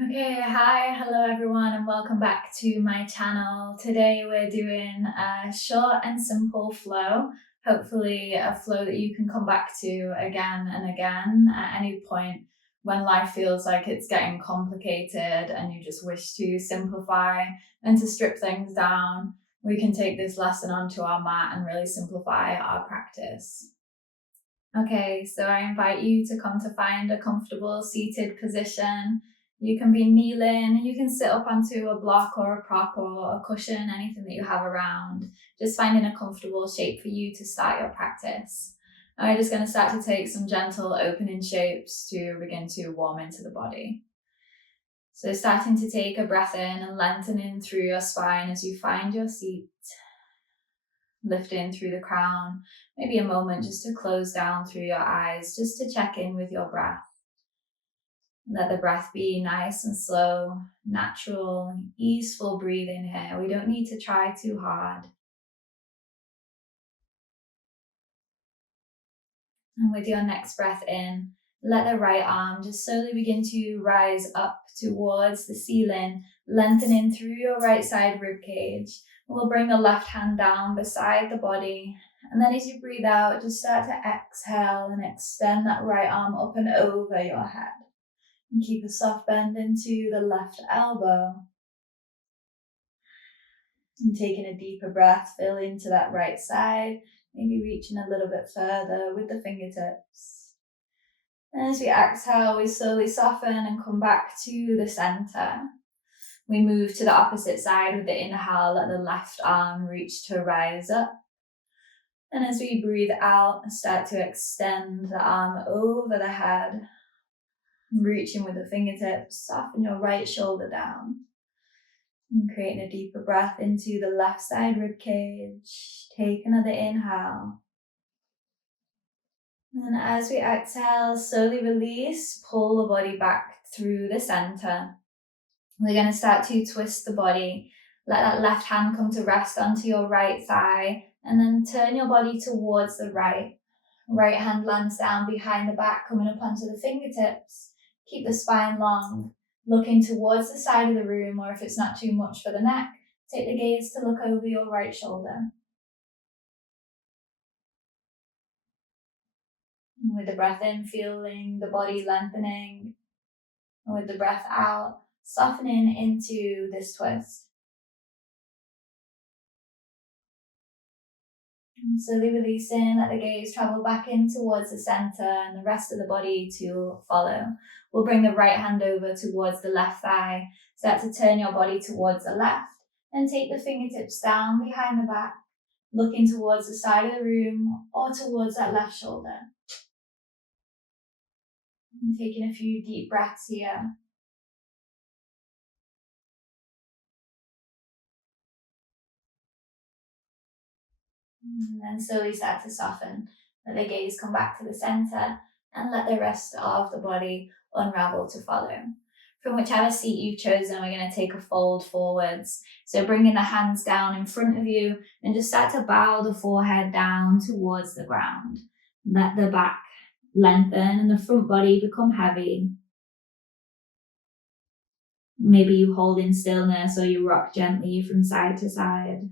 Okay, hi, hello everyone, and welcome back to my channel. Today we're doing a short and simple flow, hopefully a flow that you can come back to again and again at any point when life feels like it's getting complicated and you just wish to simplify and to strip things down. We can take this lesson onto our mat and really simplify our practice. Okay, so I invite you to come to find a comfortable seated position. You can be kneeling, you can sit up onto a block or a prop or a cushion, anything that you have around. Just finding a comfortable shape for you to start your practice. And we're just going to start to take some gentle opening shapes to begin to warm into the body. So starting to take a breath in and lengthening through your spine as you find your seat. Lifting through the crown, maybe a moment just to close down through your eyes, just to check in with your breath. Let the breath be nice and slow, natural, easeful breathing here. We don't need to try too hard. And with your next breath in, let the right arm just slowly begin to rise up towards the ceiling, lengthening through your right side rib cage. We'll bring the left hand down beside the body. And then as you breathe out, just start to exhale and extend that right arm up and over your head. And keep a soft bend into the left elbow. And taking a deeper breath, fill into that right side, maybe reaching a little bit further with the fingertips. And as we exhale, we slowly soften and come back to the center. We move to the opposite side with the inhale, let the left arm reach to rise up. And as we breathe out, start to extend the arm over the head, reaching with the fingertips, soften your right shoulder down. And creating a deeper breath into the left side rib cage. Take another inhale. And as we exhale, slowly release, pull the body back through the center. We're going to start to twist the body. Let that left hand come to rest onto your right thigh, and then turn your body towards the right. Right hand lands down behind the back, coming up onto the fingertips. Keep the spine long, looking towards the side of the room, or if it's not too much for the neck, take the gaze to look over your right shoulder. And with the breath in, feeling the body lengthening. And with the breath out, softening into this twist. And slowly releasing, let the gaze travel back in towards the center and the rest of the body to follow. We'll bring the right hand over towards the left thigh. Start to turn your body towards the left and take the fingertips down behind the back, looking towards the side of the room or towards that left shoulder. And taking a few deep breaths here. And then slowly start to soften. Let the gaze come back to the center and let the rest of the body unravel to follow. From whichever seat you've chosen, we're going to take a fold forwards. So bringing the hands down in front of you and just start to bow the forehead down towards the ground. Let the back lengthen and the front body become heavy. Maybe you hold in stillness or you rock gently from side to side.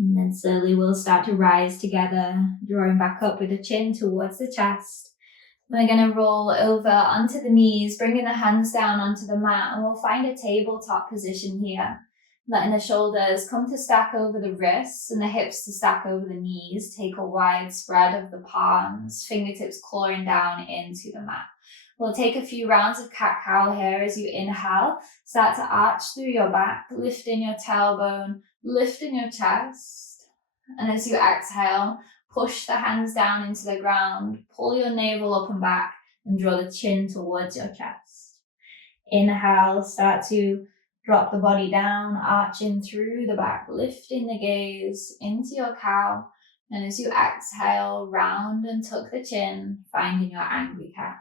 And then slowly we'll start to rise together, drawing back up with the chin towards the chest. We're going to roll over onto the knees, bringing the hands down onto the mat, and we'll find a tabletop position here. Letting the shoulders come to stack over the wrists and the hips to stack over the knees. Take a wide spread of the palms, fingertips clawing down into the mat. We'll take a few rounds of cat-cow here as you inhale. Start to arch through your back, lifting your tailbone, lifting your chest. And as you exhale, push the hands down into the ground, pull your navel up and back, and draw the chin towards your chest. Inhale, start to drop the body down, arching through the back, lifting the gaze into your cow. And as you exhale, round and tuck the chin, finding your angry cat.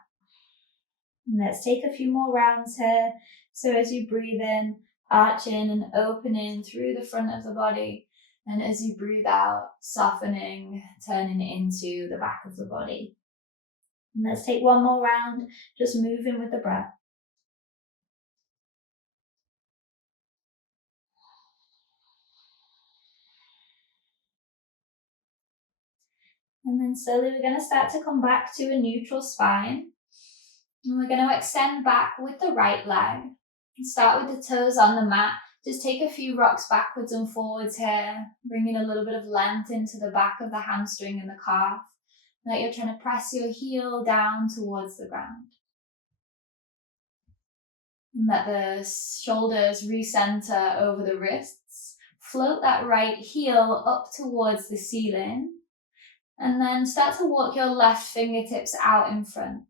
And let's take a few more rounds here. So as you breathe in, arching and opening through the front of the body. And as you breathe out, softening, turning into the back of the body. And let's take one more round, just moving with the breath. And then slowly we're going to start to come back to a neutral spine. And we're going to extend back with the right leg. Start with the toes on the mat. Just take a few rocks backwards and forwards here, bringing a little bit of length into the back of the hamstring and the calf. Like you're trying to press your heel down towards the ground. And let the shoulders recenter over the wrists. Float that right heel up towards the ceiling. And then start to walk your left fingertips out in front.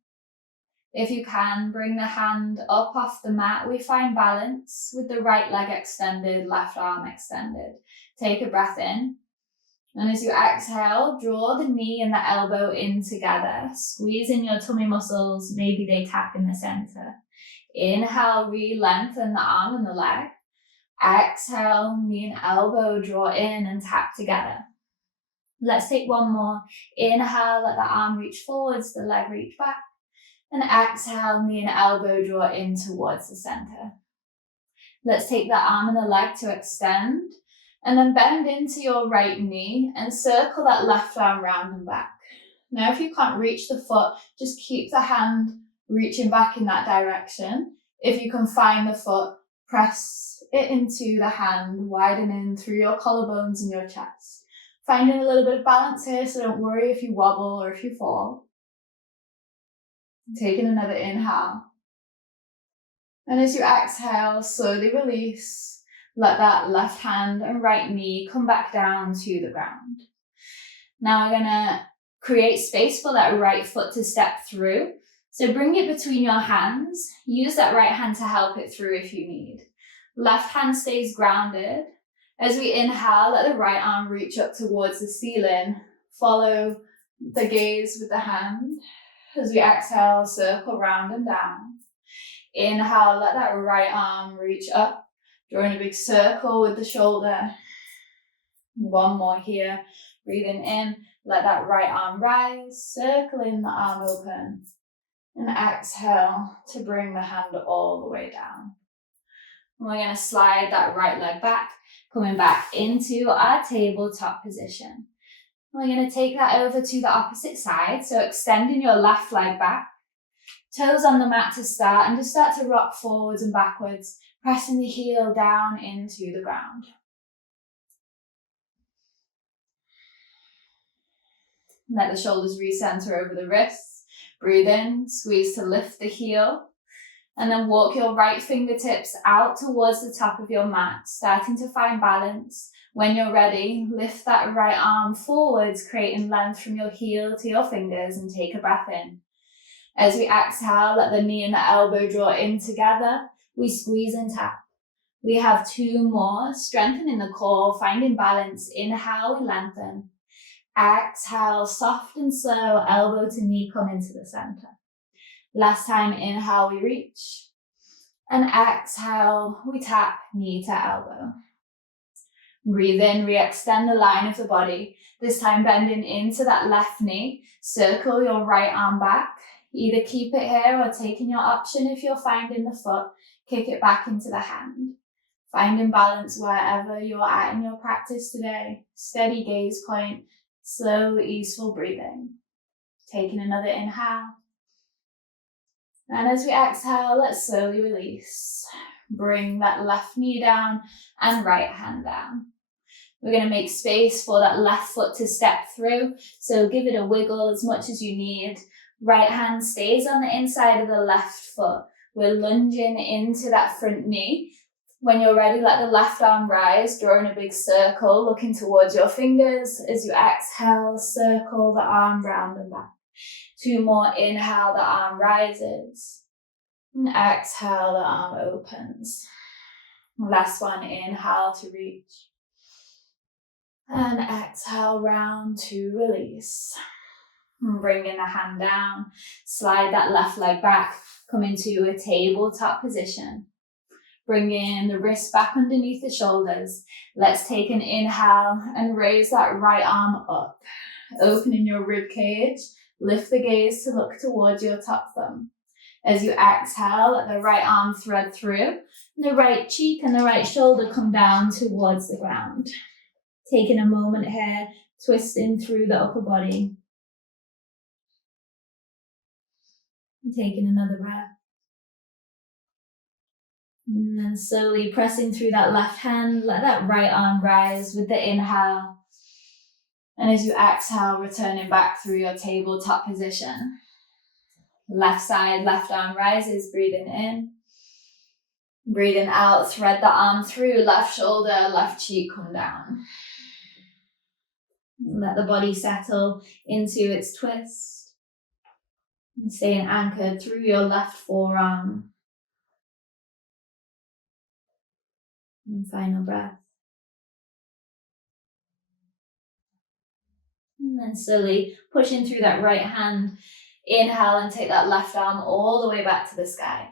If you can, bring the hand up off the mat. We find balance with the right leg extended, left arm extended. Take a breath in. And as you exhale, draw the knee and the elbow in together. Squeeze in your tummy muscles. Maybe they tap in the center. Inhale, re-lengthen the arm and the leg. Exhale, knee and elbow draw in and tap together. Let's take one more. Inhale, let the arm reach forwards, the leg reach back. And exhale, knee and elbow draw in towards the center. Let's take the arm and the leg to extend. And then bend into your right knee and circle that left arm round and back. Now, if you can't reach the foot, just keep the hand reaching back in that direction. If you can find the foot, press it into the hand, widening through your collarbones and your chest. Finding a little bit of balance here, so don't worry if you wobble or if you fall. Taking another inhale. And as you exhale, slowly release. Let that left hand and right knee come back down to the ground. Now we're going to create space for that right foot to step through. So bring it between your hands. Use that right hand to help it through if you need. Left hand stays grounded. As we inhale, let the right arm reach up towards the ceiling. Follow the gaze with the hand. As we exhale, circle round and down. Inhale, let that right arm reach up. Drawing a big circle with the shoulder. One more here. Breathing in, let that right arm rise, circling the arm open. And exhale to bring the hand all the way down. And we're going to slide that right leg back, coming back into our tabletop position. We're going to take that over to the opposite side. So extending your left leg back, toes on the mat to start, and just start to rock forwards and backwards, pressing the heel down into the ground. Let the shoulders recenter over the wrists. Breathe in, squeeze to lift the heel. And then walk your right fingertips out towards the top of your mat, starting to find balance. When you're ready, lift that right arm forwards, creating length from your heel to your fingers, and take a breath in. As we exhale, let the knee and the elbow draw in together. We squeeze and tap. We have two more, strengthening the core, finding balance. Inhale, we lengthen. Exhale, soft and slow, elbow to knee, come into the center. Last time, inhale, we reach. And exhale, we tap knee to elbow. Breathe in, re-extend the line of the body. This time bending into that left knee. Circle your right arm back. Either keep it here or taking your option if you're finding the foot. Kick it back into the hand. Finding balance wherever you're at in your practice today. Steady gaze point. Slow, easeful breathing. Taking another inhale. And as we exhale, let's slowly release. Bring that left knee down and right hand down. We're going to make space for that left foot to step through. So give it a wiggle as much as you need. Right hand stays on the inside of the left foot. We're lunging into that front knee. When you're ready, let the left arm rise, drawing a big circle, looking towards your fingers. As you exhale, circle the arm round and back. Two more, inhale, the arm rises. And exhale, the arm opens. Last one, inhale to reach. And exhale, round to release. And bringing the hand down, slide that left leg back, come into a tabletop position. Bringing the wrist back underneath the shoulders. Let's take an inhale and raise that right arm up. Opening your rib cage. Lift the gaze to look towards your top thumb. As you exhale, let the right arm thread through. The right cheek and the right shoulder come down towards the ground. Taking a moment here, twisting through the upper body. Taking another breath. And then slowly pressing through that left hand, let that right arm rise with the inhale. And as you exhale, returning back through your tabletop position. Left side, left arm rises, breathing in. Breathing out, thread the arm through, left shoulder, left cheek come down. Let the body settle into its twist. And staying anchored through your left forearm. And final breath. And then slowly pushing through that right hand. Inhale and take that left arm all the way back to the sky.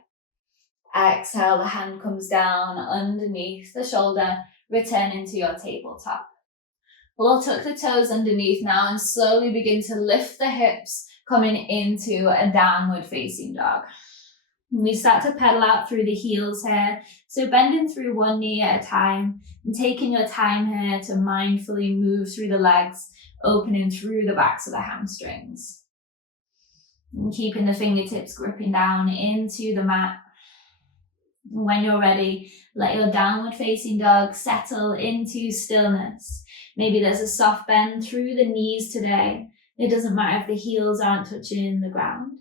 Exhale, the hand comes down underneath the shoulder, returning to your tabletop. We'll tuck the toes underneath now and slowly begin to lift the hips, coming into a downward facing dog. We start to pedal out through the heels here, so bending through one knee at a time and taking your time here to mindfully move through the legs, opening through the backs of the hamstrings. And keeping the fingertips gripping down into the mat. When you're ready, let your downward facing dog settle into stillness. Maybe there's a soft bend through the knees today. It doesn't matter if the heels aren't touching the ground.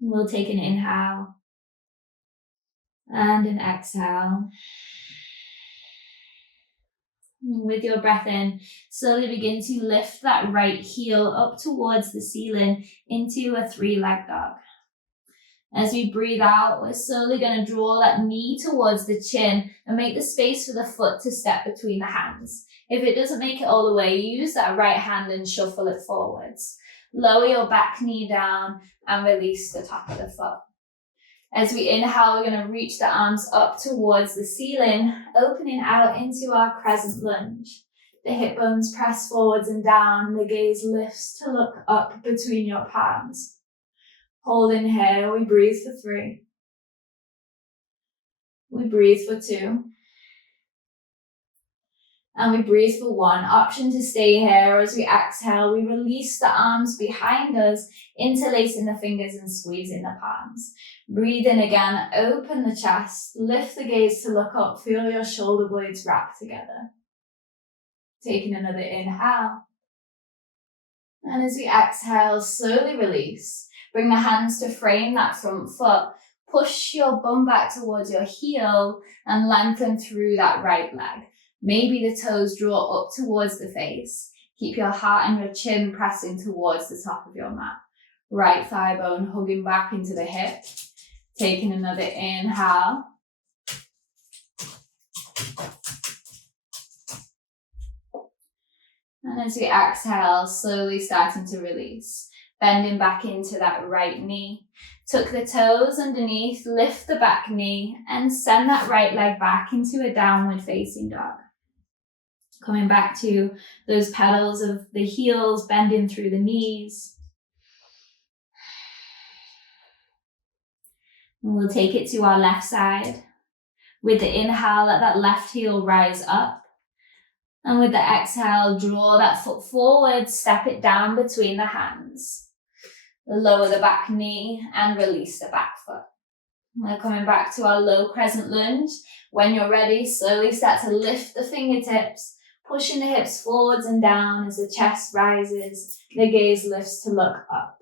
We'll take an inhale and an exhale. With your breath in, slowly begin to lift that right heel up towards the ceiling into a 3-leg dog. As we breathe out, we're slowly going to draw that knee towards the chin and make the space for the foot to step between the hands. If it doesn't make it all the way, use that right hand and shuffle it forwards. Lower your back knee down and release the top of the foot. As we inhale, we're going to reach the arms up towards the ceiling, opening out into our crescent lunge. The hip bones press forwards and down, the gaze lifts to look up between your palms. Holding here, we breathe for 3. We breathe for 2. And we breathe for 1. Option to stay here. As we exhale, we release the arms behind us, interlacing the fingers and squeezing the palms. Breathe in again, open the chest, lift the gaze to look up, feel your shoulder blades wrap together. Taking another inhale. And as we exhale, slowly release. Bring the hands to frame that front foot. Push your bum back towards your heel and lengthen through that right leg. Maybe the toes draw up towards the face. Keep your heart and your chin pressing towards the top of your mat. Right thigh bone hugging back into the hip. Taking another inhale. And as we exhale, slowly starting to release. Bending back into that right knee. Tuck the toes underneath, lift the back knee, and send that right leg back into a downward facing dog. Coming back to those pedals of the heels, bending through the knees. And we'll take it to our left side. With the inhale, let that left heel rise up. And with the exhale, draw that foot forward, step it down between the hands. Lower the back knee and release the back foot. We're coming back to our low crescent lunge. When you're ready, slowly start to lift the fingertips, pushing the hips forwards and down as the chest rises, the gaze lifts to look up.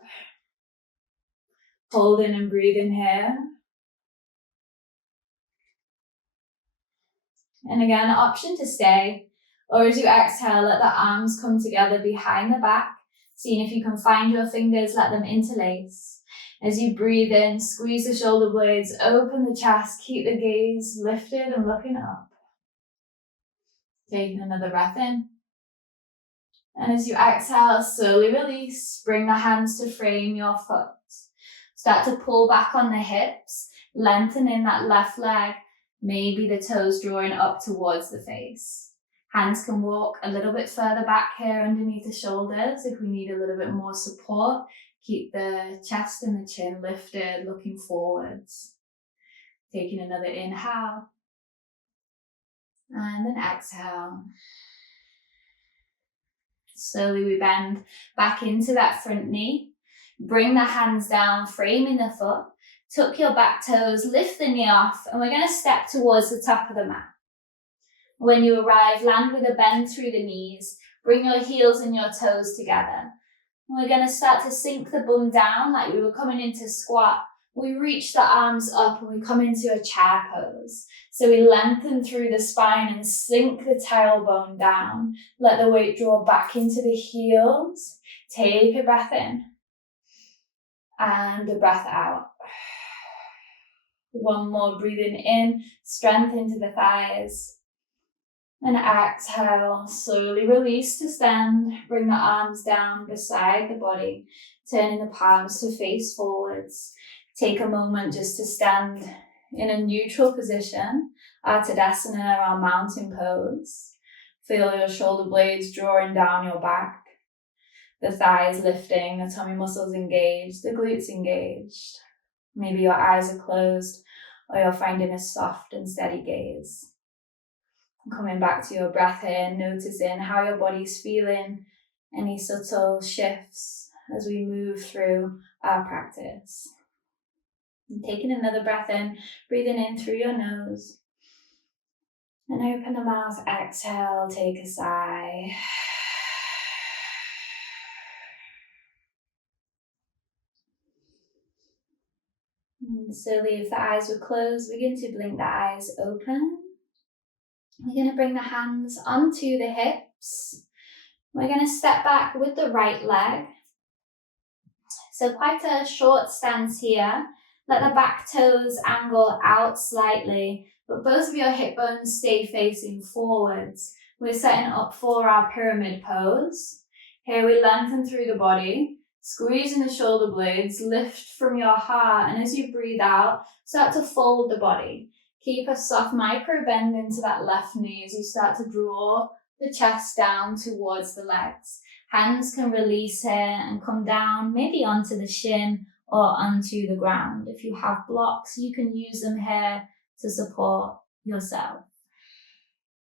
Holding and breathing here. And again, option to stay, or as you exhale, let the arms come together behind the back. Seeing if you can find your fingers, let them interlace. As you breathe in, squeeze the shoulder blades, open the chest, keep the gaze lifted and looking up. Taking another breath in. And as you exhale, slowly release, bring the hands to frame your foot. Start to pull back on the hips, lengthening that left leg, maybe the toes drawing up towards the face. Hands can walk a little bit further back here underneath the shoulders if we need a little bit more support. Keep the chest and the chin lifted, looking forwards. Taking another inhale. And then exhale. Slowly we bend back into that front knee. Bring the hands down, framing the foot. Tuck your back toes, lift the knee off, and we're going to step towards the top of the mat. When you arrive, land with a bend through the knees. Bring your heels and your toes together. And we're going to start to sink the bum down like we were coming into squat. We reach the arms up and we come into a chair pose. So we lengthen through the spine and sink the tailbone down. Let the weight draw back into the heels. Take a breath in. And a breath out. One more, breathing in, strength into the thighs. And exhale, slowly release to stand. Bring the arms down beside the body, turning the palms to face forwards. Take a moment just to stand in a neutral position, our Tadasana, our mountain pose. Feel your shoulder blades drawing down your back, the thighs lifting, the tummy muscles engaged, the glutes engaged. Maybe your eyes are closed or you're finding a soft and steady gaze. Coming back to your breath here, noticing how your body's feeling, any subtle shifts as we move through our practice. And taking another breath in, breathing in through your nose. And open the mouth, exhale, take a sigh. And slowly, if the eyes were closed, begin to blink the eyes open. We're going to bring the hands onto the hips. We're going to step back with the right leg. So quite a short stance here. Let the back toes angle out slightly, but both of your hip bones stay facing forwards. We're setting up for our pyramid pose. Here we lengthen through the body, squeezing the shoulder blades, lift from your heart, and as you breathe out, start to fold the body. Keep a soft micro bend into that left knee as you start to draw the chest down towards the legs. Hands can release here and come down, maybe onto the shin or onto the ground. If you have blocks, you can use them here to support yourself.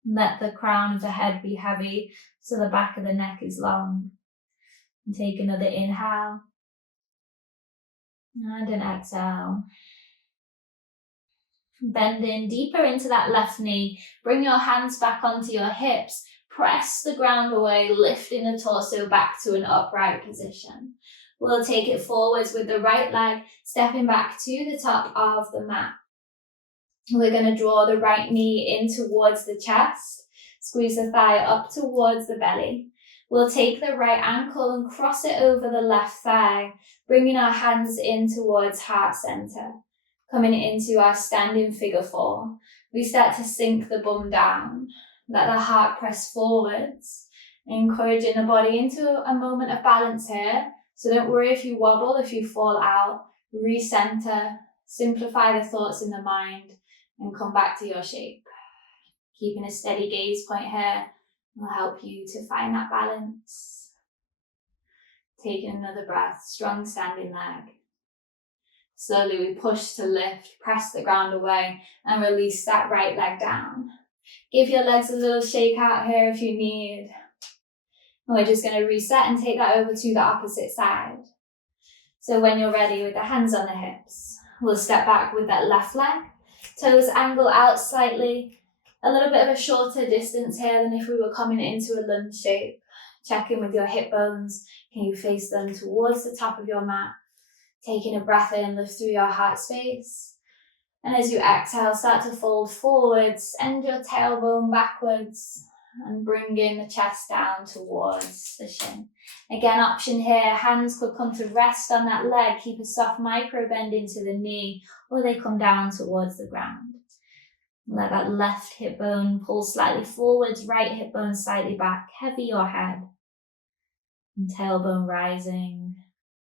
Let the crown of the head be heavy so the back of the neck is long. And take another inhale and an exhale. Bending deeper into that left knee, bring your hands back onto your hips, press the ground away, lifting the torso back to an upright position. We'll take it forwards with the right leg, stepping back to the top of the mat. We're going to draw the right knee in towards the chest, squeeze the thigh up towards the belly. We'll take the right ankle and cross it over the left thigh, bringing our hands in towards heart center. Coming into our standing figure four, we start to sink the bum down. Let the heart press forwards, encouraging the body into a moment of balance here. So don't worry if you wobble, if you fall out. Recenter, simplify the thoughts in the mind, and come back to your shape. Keeping a steady gaze point here will help you to find that balance. Taking another breath, strong standing leg. Slowly we push to lift, press the ground away and release that right leg down. Give your legs a little shake out here if you need. And we're just going to reset and take that over to the opposite side. So when you're ready with the hands on the hips, we'll step back with that left leg. Toes angle out slightly. A little bit of a shorter distance here than if we were coming into a lunge shape. Check in with your hip bones. Can you face them towards the top of your mat? Taking a breath in, lift through your heart space. And as you exhale, start to fold forwards, send your tailbone backwards, and bring in the chest down towards the shin. Again, option here, hands could come to rest on that leg, keep a soft micro bend into the knee, or they come down towards the ground. Let that left hip bone pull slightly forwards, right hip bone slightly back, heavy your head. And tailbone rising.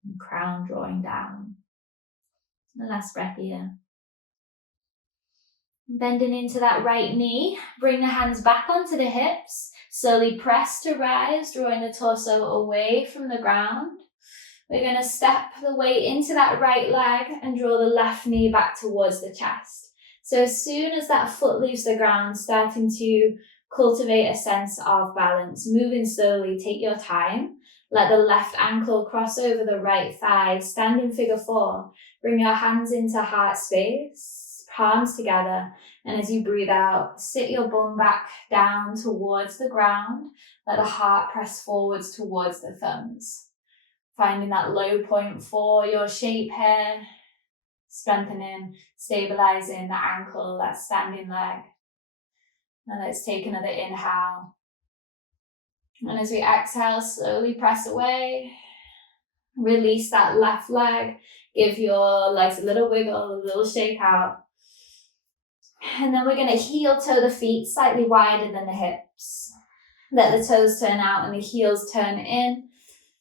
And crown drawing down. The last breath here. Bending into that right knee, bring the hands back onto the hips. Slowly press to rise, drawing the torso away from the ground. We're going to step the weight into that right leg and draw the left knee back towards the chest. So as soon as that foot leaves the ground, starting to cultivate a sense of balance, moving slowly, take your time. Let the left ankle cross over the right thigh, stand in figure 4. Bring your hands into heart space, palms together. And as you breathe out, sit your bum back down towards the ground. Let the heart press forwards towards the thumbs. Finding that low point for your shape here. Strengthening, stabilizing the ankle, that standing leg. And let's take another inhale. And as we exhale, slowly press away. Release that left leg. Give your legs a little wiggle, a little shake out. And then we're going to heel toe the feet slightly wider than the hips. Let the toes turn out and the heels turn in.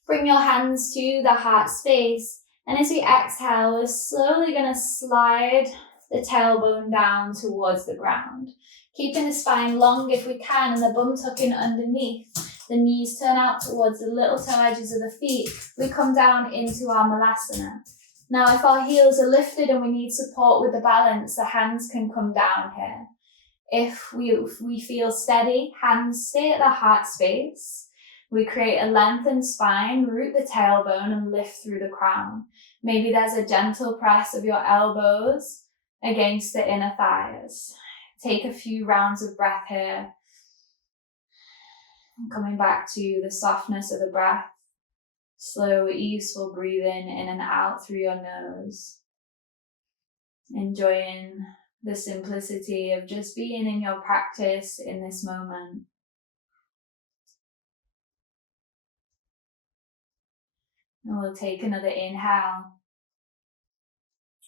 Bring your hands to the heart space. And as we exhale, we're slowly going to slide the tailbone down towards the ground. Keeping the spine long if we can and the bum tucking underneath. The knees turn out towards the little toe edges of the feet. We come down into our Malasana. Now, if our heels are lifted and we need support with the balance, the hands can come down here. If we feel steady, hands stay at the heart space. We create a lengthened spine, root the tailbone and lift through the crown. Maybe there's a gentle press of your elbows against the inner thighs. Take a few rounds of breath here. Coming back to the softness of the breath. Slow, easeful breathing in and out through your nose. Enjoying the simplicity of just being in your practice in this moment. And we'll take another inhale.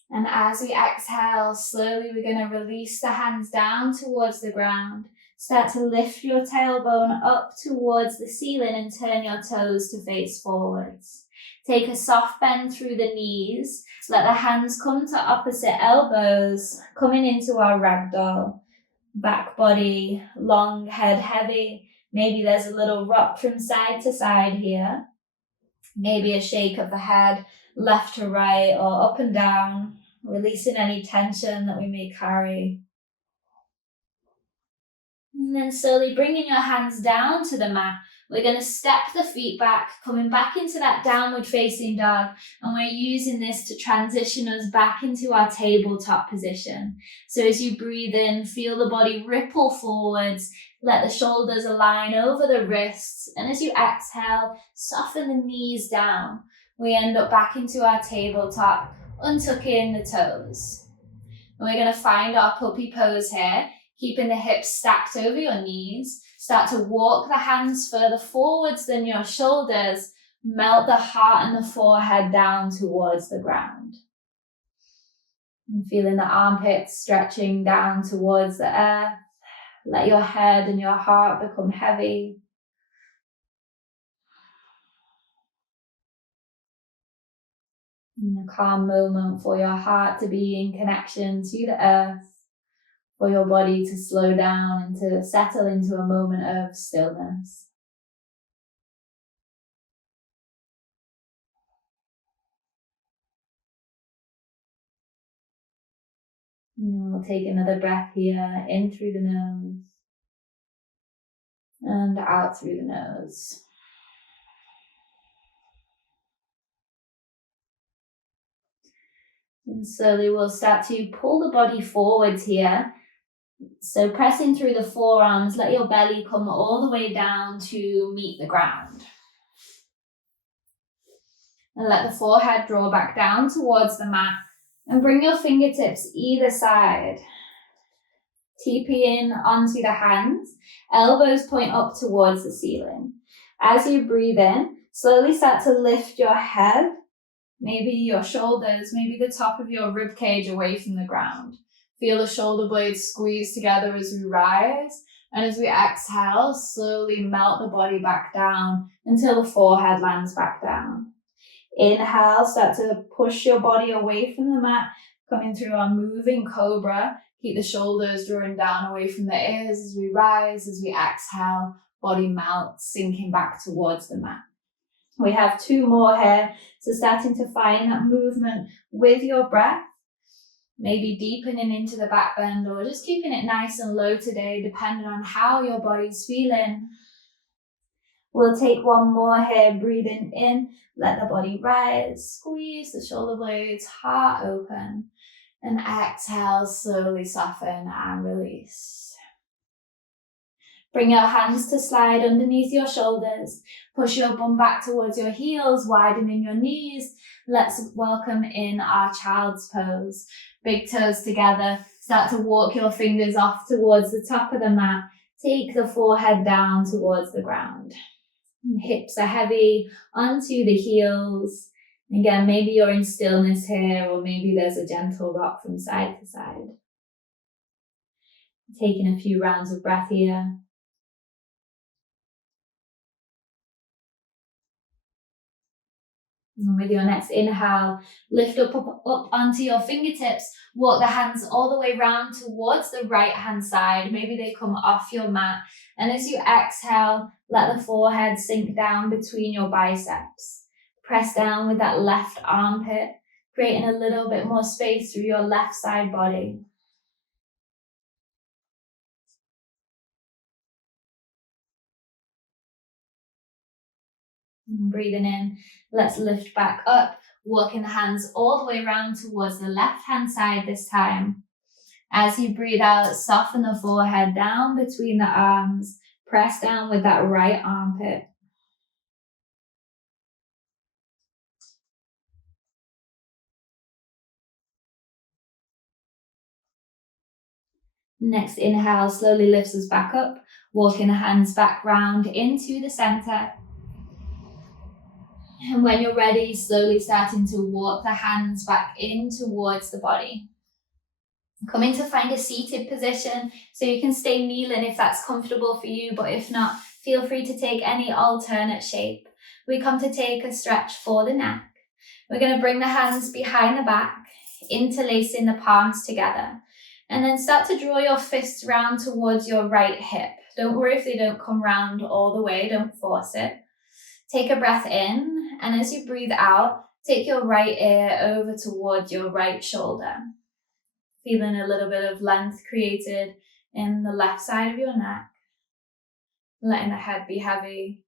And as we exhale, slowly we're going to release the hands down towards the ground. Start to lift your tailbone up towards the ceiling and turn your toes to face forwards. Take a soft bend through the knees. Let the hands come to opposite elbows, coming into our ragdoll. Back body, long, head heavy. Maybe there's a little rock from side to side here. Maybe a shake of the head, left to right or up and down, releasing any tension that we may carry. And then slowly bringing your hands down to the mat. We're going to step the feet back, coming back into that downward facing dog. And we're using this to transition us back into our tabletop position. So as you breathe in, feel the body ripple forwards. Let the shoulders align over the wrists. And as you exhale, soften the knees down. We end up back into our tabletop, untucking the toes. And we're going to find our puppy pose here. Keeping the hips stacked over your knees. Start to walk the hands further forwards than your shoulders. Melt the heart and the forehead down towards the ground. And feeling the armpits stretching down towards the earth. Let your head and your heart become heavy. And a calm moment for your heart to be in connection to the earth. For your body to slow down and to settle into a moment of stillness. And we'll take another breath here, in through the nose and out through the nose. And slowly we'll start to pull the body forwards here. So pressing through the forearms, let your belly come all the way down to meet the ground. And let the forehead draw back down towards the mat. And bring your fingertips either side. TP in onto the hands. Elbows point up towards the ceiling. As you breathe in, slowly start to lift your head. Maybe your shoulders, maybe the top of your rib cage away from the ground. Feel the shoulder blades squeeze together as we rise. And as we exhale, slowly melt the body back down until the forehead lands back down. Inhale, start to push your body away from the mat, coming through our moving cobra. Keep the shoulders drawing down away from the ears as we rise. As we exhale, body melts, sinking back towards the mat. We have 2 more here, so starting to find that movement with your breath, maybe deepening into the back bend or just keeping it nice and low today, depending on how your body's feeling. We'll take 1 more here, breathing in, let the body rise, squeeze the shoulder blades, heart open, and exhale, slowly soften and release. Bring your hands to slide underneath your shoulders. Push your bum back towards your heels, widening your knees. Let's welcome in our child's pose. Big toes together. Start to walk your fingers off towards the top of the mat. Take the forehead down towards the ground. Hips are heavy onto the heels. Again, maybe you're in stillness here, or maybe there's a gentle rock from side to side. Taking a few rounds of breath here. And with your next inhale, lift up onto your fingertips. Walk the hands all the way round towards the right hand side. Maybe they come off your mat. And as you exhale, let the forehead sink down between your biceps. Press down with that left armpit, creating a little bit more space through your left side body. Breathing in, let's lift back up, walking the hands all the way around towards the left hand side this time. As you breathe out, soften the forehead down between the arms, press down with that right armpit. Next inhale slowly lifts us back up, walking the hands back round into the center. And when you're ready, slowly starting to walk the hands back in towards the body. Coming to find a seated position, so you can stay kneeling if that's comfortable for you, but if not, feel free to take any alternate shape. We come to take a stretch for the neck. We're going to bring the hands behind the back, interlacing the palms together, and then start to draw your fists round towards your right hip. Don't worry if they don't come round all the way, don't force it. Take a breath in, and as you breathe out, take your right ear over towards your right shoulder. Feeling a little bit of length created in the left side of your neck. Letting the head be heavy,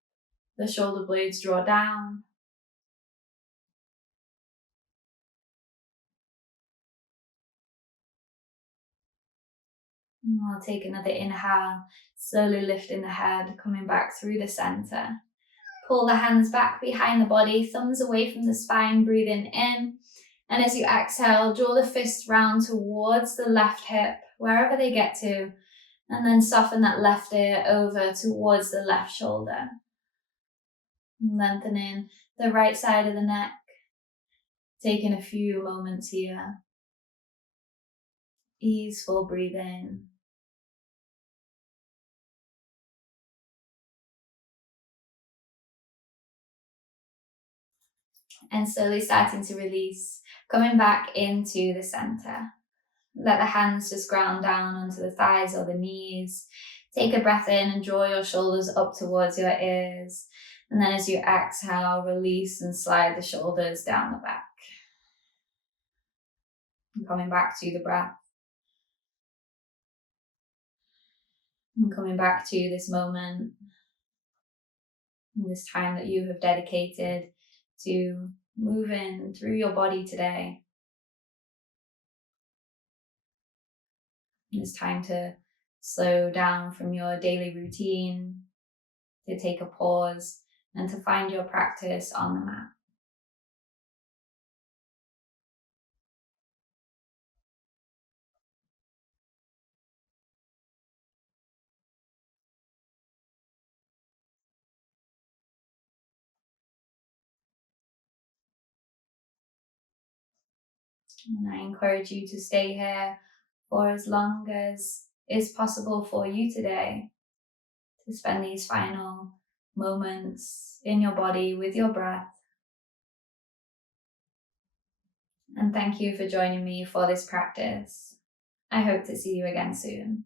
the shoulder blades draw down. And we'll take another inhale, slowly lifting the head, coming back through the center. Pull the hands back behind the body, thumbs away from the spine, breathing in. And as you exhale, draw the fists round towards the left hip, wherever they get to, and then soften that left ear over towards the left shoulder. Lengthening the right side of the neck, taking a few moments here. Easeful breathing. And slowly starting to release, coming back into the center. Let the hands just ground down onto the thighs or the knees. Take a breath in and draw your shoulders up towards your ears. And then as you exhale, release and slide the shoulders down the back. And coming back to the breath. And coming back to this moment, this time that you have dedicated to moving through your body today. It's time to slow down from your daily routine, to take a pause, and to find your practice on the mat. And I encourage you to stay here for as long as is possible for you today, to spend these final moments in your body with your breath. And thank you for joining me for this practice. I hope to see you again soon.